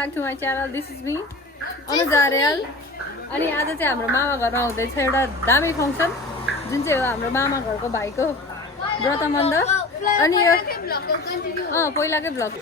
Back to my channel. This is me Anuja Rail. अनि आज चाहिँ हाम्रो मामा घरमा हुँदैछ एउटा दामी फङ्सन, जुन चाहिँ हो हाम्रो मामा घरको भाइको व्रतबन्ध। अनि यो पहिलाकै भ्लग।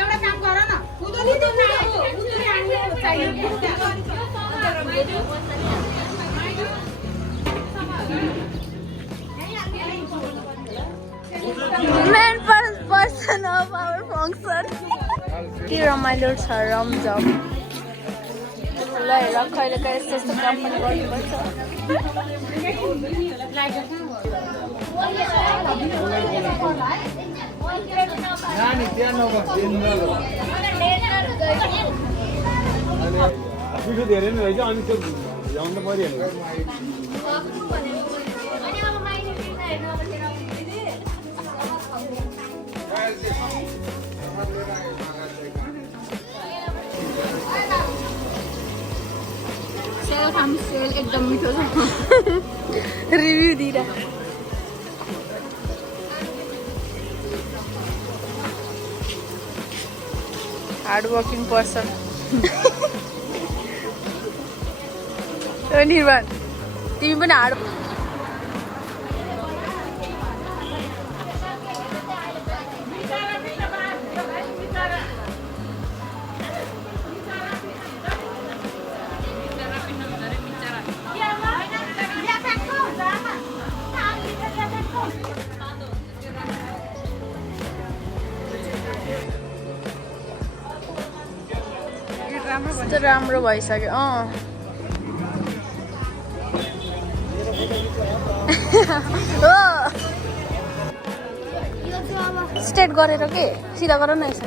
एउटा काम गर न, main person of our function. के रमाइलो छ रमझम। ल हेर कहिले कहिले यस्तो यस्तो काम पनि गर्नुपर्छ। नानी त्यहाँ पिठो धेरै नै रहेछ अनि त्यो ल्याउनु परिहाल्यो। सेल एकदम मिठो छ। रिभ्यू दिएर हार्ड वर्किङ पर्सन। निर्माण तिमी पनि हार्ड। राम्रो भइसक्यो। स्ट्रेट गरेर के सिधा गर न यसो।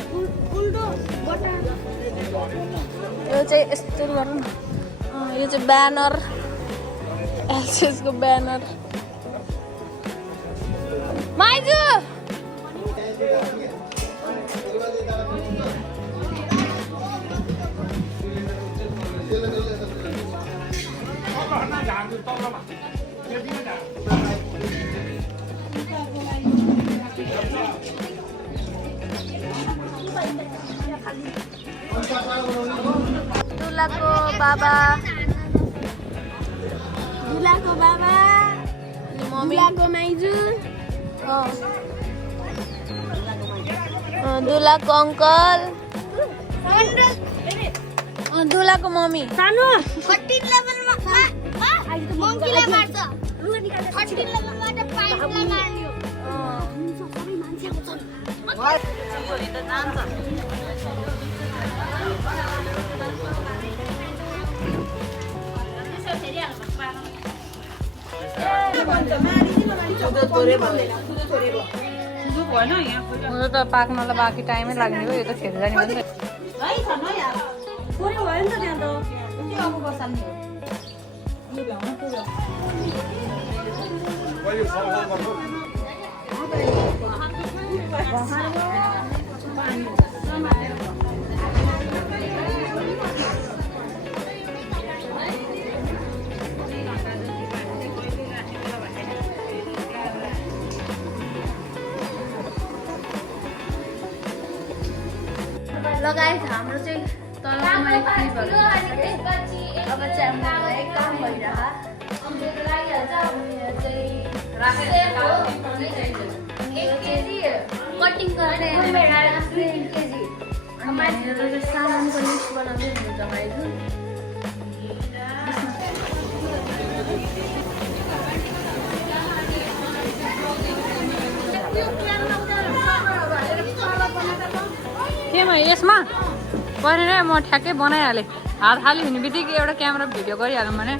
यो चाहिँ यस्तो गर न। यो चाहिँ ब्यानर, एसएसको ब्यानर। माइजु दुलाको बाबा, दुलाको बाबा, दुलाको माइजू, दुलाको अङ्कल, दुलाको मम्मी। सानो 13 लेभलमा मङ्कीले मार्छ। 13 लेभलमा त पाइपलाई मार्यो। सबै मान्छेको छ। छोरी त जान्छ। त पाक्नलाई बाँकी टाइमै लाग्ने हो। यो त खेर जाने मान्छे लगायत हाम्रो चाहिँ तलमा क्लिपहरू अब चाहिँ हाम्रो एकदम भइरह कटिङ गरेर सामानको लिस्ट बनाउँदै हुनुहुन्छ भाइजू। केमा यसमा गरेर म ठ्याक्कै बनाइहालेँ। हात खाली हुने बित्तिकै एउटा क्यामेरा भिडियो गरिहालौँ भने।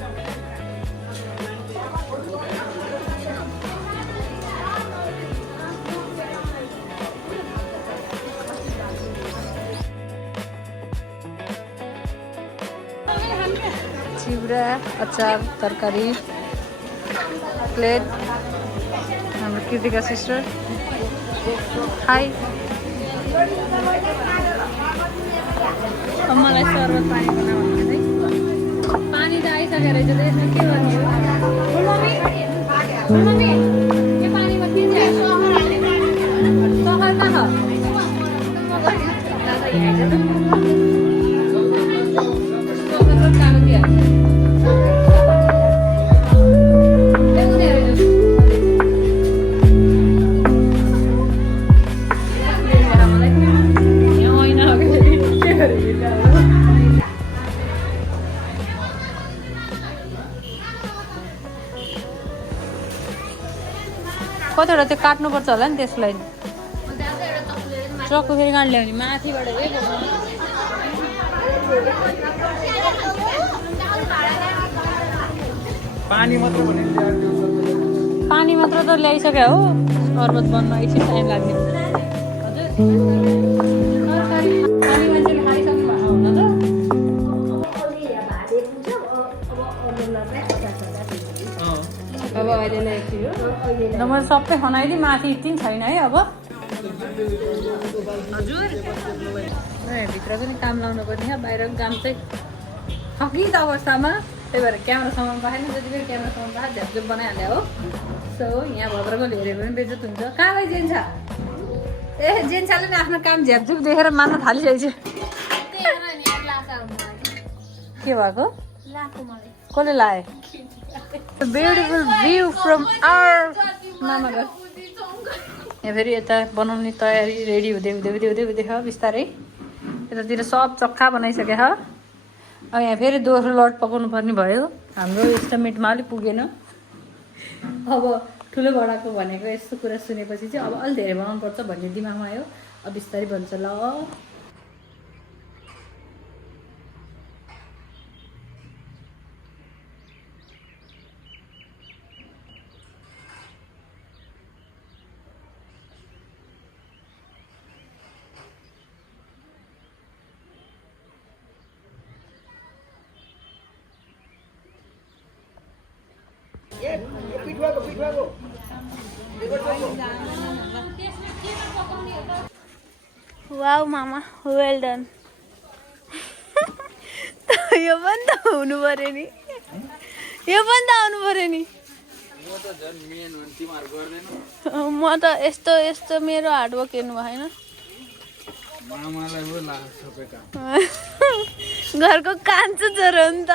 चिउरा, अचार, तरकारी, प्लेट। हाम्रो कृतिका सिस्टर हाई। मलाई सर्बत पानी बनाऊ भने चाहिँ पानी त आइसकेको रहेछ त यसमा के गर्ने हो मम्मी यो पानीमा के चाहिँ सहर कहाँ कतिवटा त्यो काट्नुपर्छ होला नि त्यसलाई ट्रकको फेरि कहाँ ल्याउने माथिबाट पानी मात्र त ल्याइसक्यो हो सर्बत बन्न एकछिन टाइम लाग्ने पानी मान्छेले खाइसक्नु भएको हुन त अब अहिले ल्याएको छु मैले सबै खनाइदिएँ माथि यति छैन है अब हजुर भित्र पनि काम लाउनु पर्ने बाहिरको काम चाहिँ थकित अवस्थामा त्यही भएर क्यामेरासम्म पाएन जतिखेर क्यामेरासम्म पाए झ्यापझ्याप बनाइहाल्यो हो सो यहाँ भद्रको हेऱ्यो भने बेइज्जत हुन्छ कहाँ गयो जेन्छा ए जेन्छाले पनि आफ्नो काम झ्यापझ्याप देखेर मान्न थालिसकेको छ के भएको कसले लाए ब्युटिफुल भ्यू फ्रम आवर मामा घर यहाँ फेरि यता बनाउने तयारी रेडी हुँदै छ बिस्तारै यतातिर सब चक्का बनाइसके छ अब यहाँ फेरि दोस्रो लट पकाउनु पर्ने भयो हाम्रो एस्टिमेटमा अलिक पुगेन अब ठुलो बडाको भनेको यस्तो कुरा सुनेपछि चाहिँ अब अलिक धेरै बनाउनु पर्छ भन्ने दिमागमा आयो अब बिस्तारै बन्छ ल वाउ मामा वेल डन यो पनि त हुनु पर्यो नि यो पनि त आउनु पर्यो नि म त यस्तो यस्तो मेरो हार्डवर्क हेर्नु भएन घरको कान्छो छोरो हो नि त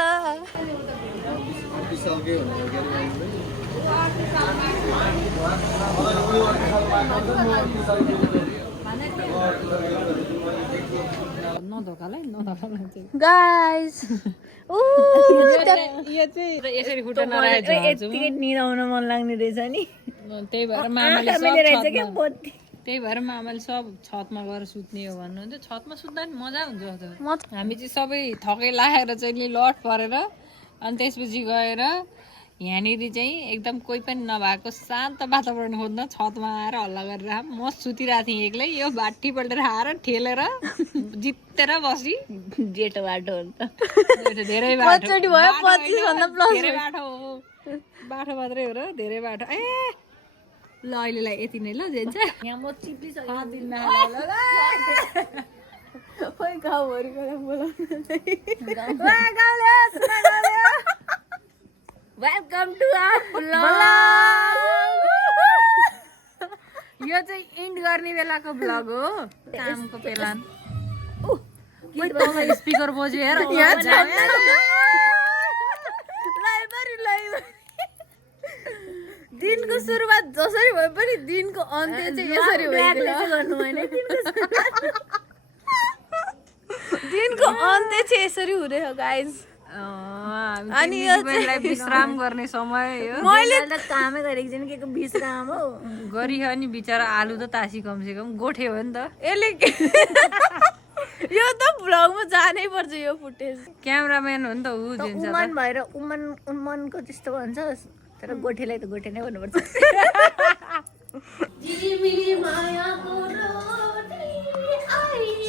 गाइस यतिकै निदाउन मन लाग्ने रहेछ नि त्यही भएर मामाले सब छतमा गएर सुत्ने हो भन्नुहुन्थ्यो छतमा सुत्दा नि मजा हुन्छ हामी चाहिँ सबै थकै लागेर चाहिँ नि लट परेर अनि त्यसपछि गएर यहाँनिर चाहिँ एकदम कोही पनि नभएको शान्त वातावरण खोज्न छतमा आएर हल्ला गरेर म सुतिरहेको थिएँ एक्लै यो बाटी पल्टेर आएर ठेलेर जितेर बसी जेठो बाटो हुन्छ धेरै बाटो हो बाटो मात्रै हो र धेरै बाटो ए ल अहिलेलाई यति नै ल जेन्छ यहाँ म चिप्लिसकेँ वेलकम टु आवर ब्लग यो चाहिँ इन्ड गर्ने बेलाको ब्लग हो कामको पेलान स्पिकर बज्यो हेर दिनको सुरुवात जसरी भए पनि दिनको अन्त्य चाहिँ यसरी गर्नु होइन दिनको अन्त्य चाहिँ यसरी हुँदैछ गाइज अनि विश्राम गर्ने समय हो मैले त कामै गरेको छैन के को विश्राम हो गरियो नि बिचरा आलु त तासी कमसेकम गोठे हो नि त यसले यो त भ्लगमा जानै पर्छ यो फुटेज क्यामेराम्यान हो नि त ऊ उमन भएर उमनको त्यस्तो भन्छ तर गोठेलाई त गोठे नै भन्नुपर्छ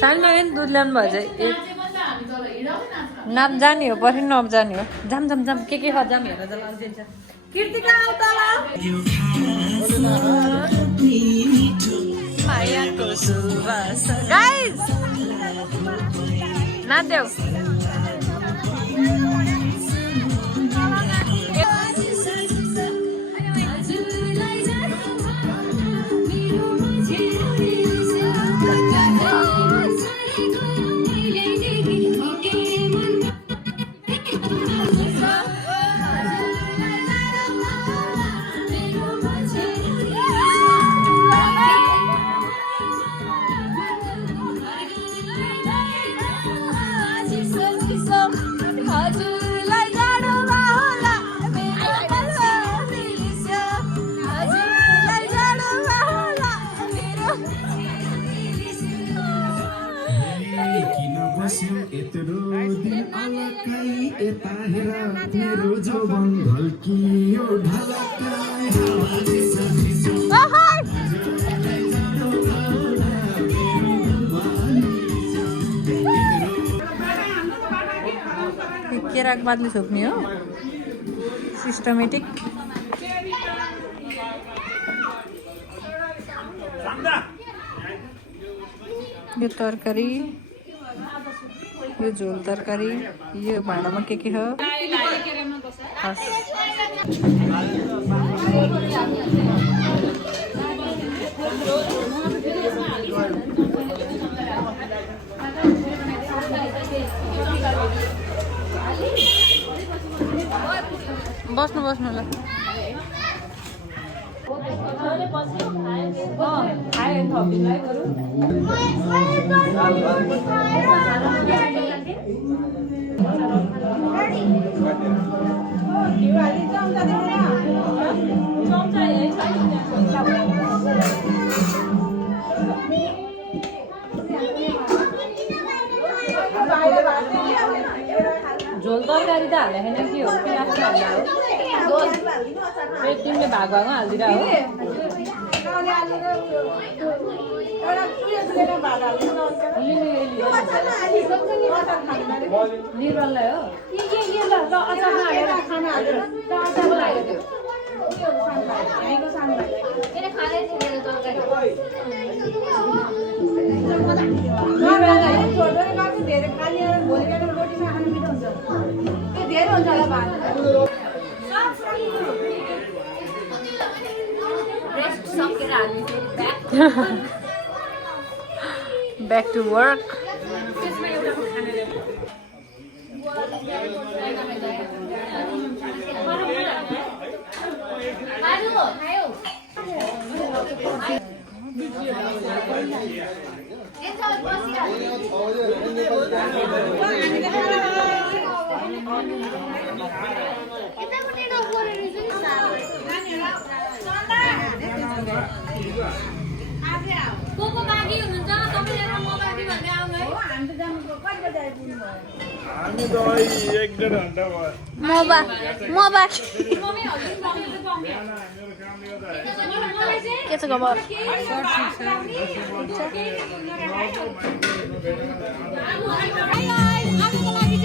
सानो दुध ल्याउनु भयो चाहिँ नाप जाने हो पछि नजाने हो जाम के छ जाम हेरेर त लागिदिन्छ कृतिका आउ तल गाइस नाच्देऊ यत्रो दिन अलकै यता हेर मेरो जौवन ढल्कियो ढलकाई केराको बादली छोप्ने हो सिस्टमेटिक यो तरकारी यो झोल तरकारी यो भाँडामा के हो बस्नु बस्नु ल झोल तरकारी त हाल्ने छैन के हो कि लास्टमा हाल्दा हो तिमीले भाग भागमा हालिदिएर हो निर्मललाई हो Back to work. को बाँकी हुनुहुन्छ तपाईले र म बाँकी भन्दै आउनु है हामी त अहिले 1.5 घण्टा भयो म बाँकी के छ खबर आजको लागि